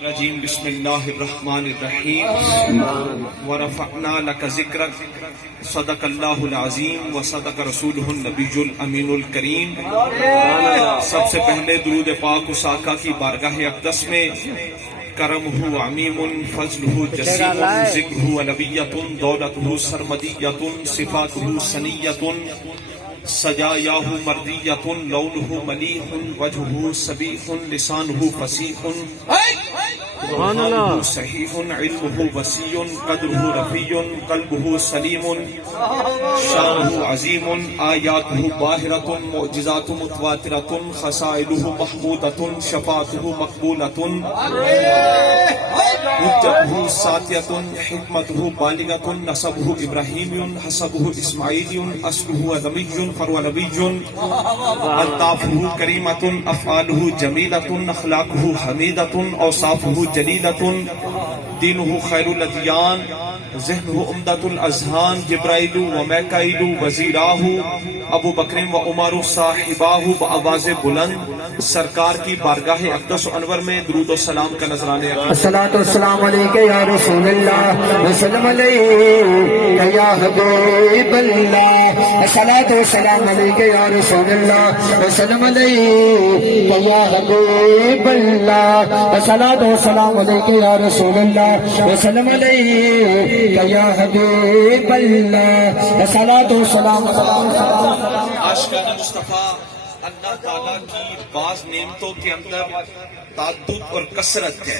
الرجیم بسم اللہ الرحمن الرحیم ورفعنا لک ذکرک صدق اللہ العظیم وصدق رسولہ النبی الامین الکریم۔ سب سے پہلے درود پاک اس آقا کی بارگاہ اقدس میں کرمہ عمیم فضلہ جسیم ذکرہ علویۃ دولتہ سرمدیۃ صفاتہ سنیۃ سجایاہ مردیۃ لونہ ملیح وجہہ صبیح لسانہ فصیح قرآنہ صحیح علمہ وسیع قدرہ رفیع قلبہ سلیم شانہ عظیم آیاتہ باہرۃ معجزات متواترۃ خصائلہ محمودۃ شفاعتہ مقبولۃ حجتہ ساطعۃ حکمتہ بالغۃ نسبہ ابراہیمی حسبہ اسماعیلی اصلہ ادمی فرولوی الطافہ کریمۃ افعالہ جمیلۃ اخلاقہ حمیدۃ اوصافہ جلیلۃ دینہ خیر الادیان ذہنہ عمدۃ الاذہان جبرائیل و میکائیل وزیراہ ابو بکر و عمر صاحباہ بآواز بلند سرکار کی بارگاہ اقدس و انور میں درود و سلام کا نذرانے الصلاۃ والسلام علیک یا رسول اللہ وسلم علیک یا حبیب اللہ الصلاۃ والسلام علیک یا رسول اللہ وسلم علیک یا حبیب اللہ الصلاۃ والسلام علیک یا رسول اللہ وسلم علیک یا حبیب اللہ الصلاۃ والسلام عاشقان مصطفیٰ اللہ تعالیٰ کی بعض نعمتوں کے اندر تعدد اور کثرت ہے۔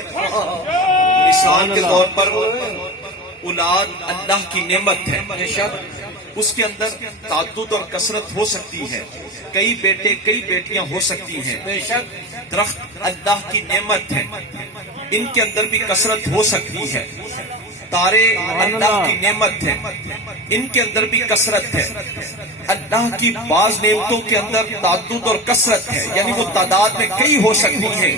مثال کے طور پر اولاد اللہ کی نعمت ہے، اس کے اندر تعدد اور کثرت ہو سکتی ہے، کئی بیٹے کئی بیٹیاں ہو سکتی ہیں۔ درخت اللہ کی نعمت ہے، ان کے اندر بھی کثرت ہو سکتی ہے۔ تارے اللہ کی نعمت ہے، ان کے اندر بھی کثرت ہے۔ اللہ کی بعض نعمتوں کے اندر تعدد اور کثرت ہے، یعنی وہ تعداد میں کئی ہو سکتی ہیں،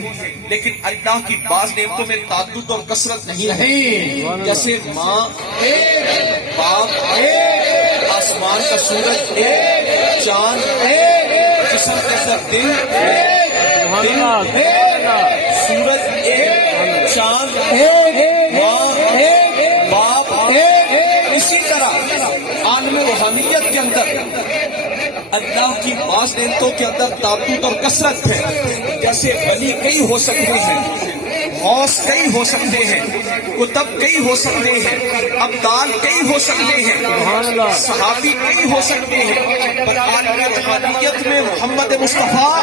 لیکن اللہ کی بعض نعمتوں میں تعدد اور کثرت نہیں ہے۔ جیسے ماں ایک، باپ ایک، آسمان کا سورج ایک، چاند ایک، جسم کے اندر دل ایک، سورج ایک، چاند ایک، ماں ایک، باپ ایک۔ اسی طرح عالم روحانیت کے اندر اللہ کی بعض نعمتوں کے اندر تعدد اور کثرت ہے۔ جیسے ولی کئی ہو سکتے ہیں، غوث کئی ہو سکتے ہیں، کتب کئی ہو سکتے ہیں، ابدال کئی ہو سکتے ہیں، صحابی کئی ہو سکتے ہیں، پر عالم روحانیت میں محمد مصطفیٰ،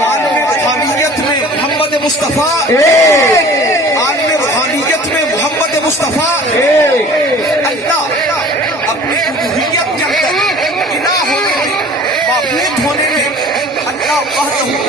عالم روحانیت میں محمد مصطفیٰ، عالم روحانیت میں محمد مصطفیٰ اللہ اپنی الوہیت کے اندر الہ ہونے میں، معبود ہونے میں اللہ وحدہ